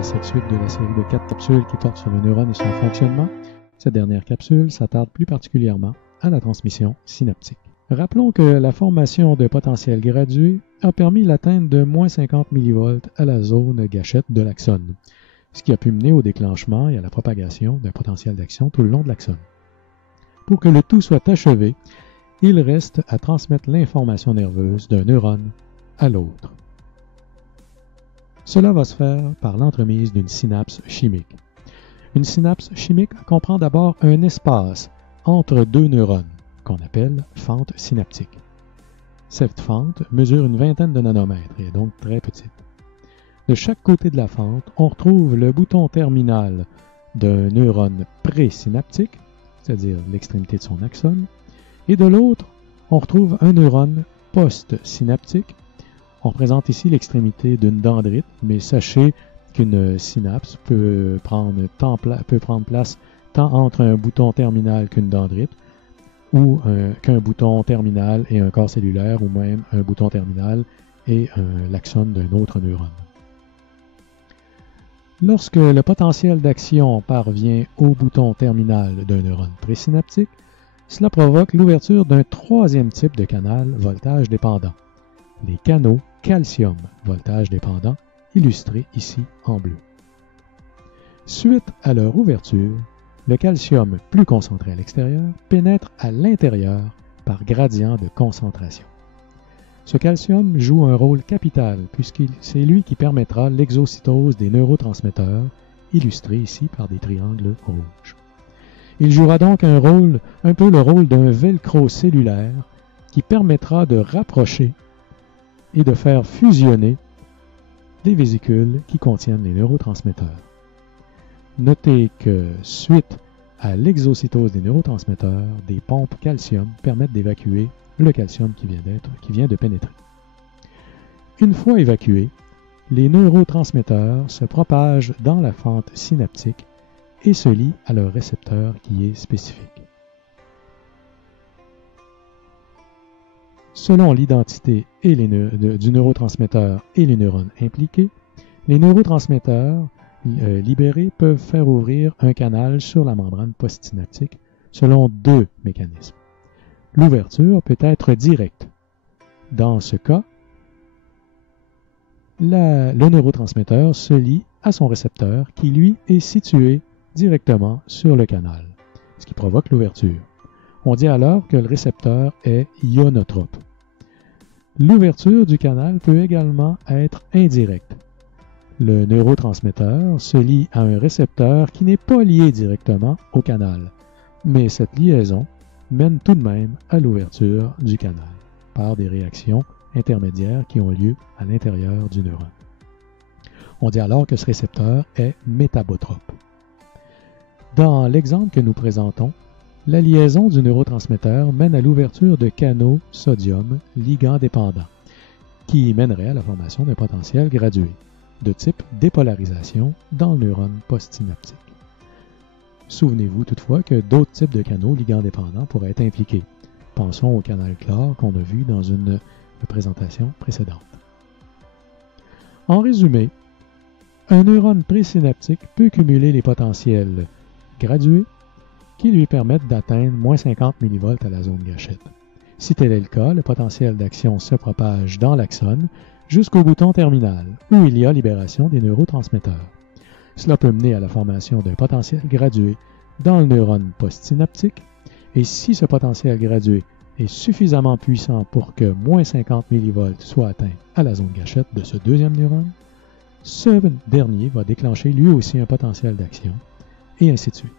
à cette suite de la série de 4 capsules qui portent sur le neurone et son fonctionnement. Cette dernière capsule s'attarde plus particulièrement à la transmission synaptique. Rappelons que la formation de potentiel gradué a permis l'atteinte de moins 50 mV à la zone gâchette de l'axone, ce qui a pu mener au déclenchement et à la propagation d'un potentiel d'action tout le long de l'axone. Pour que le tout soit achevé, il reste à transmettre l'information nerveuse d'un neurone à l'autre. Cela va se faire par l'entremise d'une synapse chimique. Une synapse chimique comprend d'abord un espace entre deux neurones, qu'on appelle fente synaptique. Cette fente mesure une vingtaine de nanomètres et est donc très petite. De chaque côté de la fente, on retrouve le bouton terminal d'un neurone présynaptique, c'est-à-dire l'extrémité de son axone, et de l'autre, on retrouve un neurone postsynaptique. On représente ici l'extrémité d'une dendrite, mais sachez qu'une synapse peut prendre place tant entre un bouton terminal qu'une dendrite, ou qu'un bouton terminal et un corps cellulaire, ou même un bouton terminal et l'axone d'un autre neurone. Lorsque le potentiel d'action parvient au bouton terminal d'un neurone présynaptique, cela provoque l'ouverture d'un troisième type de canal voltage dépendant, les canaux calcium voltage dépendant, illustrés ici en bleu. Suite à leur ouverture, le calcium plus concentré à l'extérieur pénètre à l'intérieur par gradient de concentration. Ce calcium joue un rôle capital puisque c'est lui qui permettra l'exocytose des neurotransmetteurs, illustrés ici par des triangles rouges. Il jouera donc un peu le rôle d'un velcro cellulaire qui permettra de rapprocher et de faire fusionner les vésicules qui contiennent les neurotransmetteurs. Notez que, suite à l'exocytose des neurotransmetteurs, des pompes calcium permettent d'évacuer le calcium qui vient de pénétrer. Une fois évacués, les neurotransmetteurs se propagent dans la fente synaptique et se lient à leur récepteur qui est spécifique. Selon l'identité du neurotransmetteur et les neurones impliqués, les neurotransmetteurs libérés peuvent faire ouvrir un canal sur la membrane postsynaptique selon deux mécanismes. L'ouverture peut être directe. Dans ce cas, le neurotransmetteur se lie à son récepteur qui, lui, est situé directement sur le canal, ce qui provoque l'ouverture. On dit alors que le récepteur est ionotrope. L'ouverture du canal peut également être indirecte. Le neurotransmetteur se lie à un récepteur qui n'est pas lié directement au canal, mais cette liaison mène tout de même à l'ouverture du canal par des réactions intermédiaires qui ont lieu à l'intérieur du neurone. On dit alors que ce récepteur est métabotrope. Dans l'exemple que nous présentons, la liaison du neurotransmetteur mène à l'ouverture de canaux sodium ligand dépendants, qui mènerait à la formation d'un potentiel gradué, de type dépolarisation dans le neurone postsynaptique. Souvenez-vous toutefois que d'autres types de canaux ligand dépendants pourraient être impliqués. Pensons au canal chlore qu'on a vu dans une présentation précédente. En résumé, un neurone présynaptique peut cumuler les potentiels gradués qui lui permettent d'atteindre moins 50 mV à la zone gâchette. Si tel est le cas, le potentiel d'action se propage dans l'axone jusqu'au bouton terminal, où il y a libération des neurotransmetteurs. Cela peut mener à la formation d'un potentiel gradué dans le neurone postsynaptique, et si ce potentiel gradué est suffisamment puissant pour que moins 50 mV soit atteint à la zone gâchette de ce deuxième neurone, ce dernier va déclencher lui aussi un potentiel d'action, et ainsi de suite.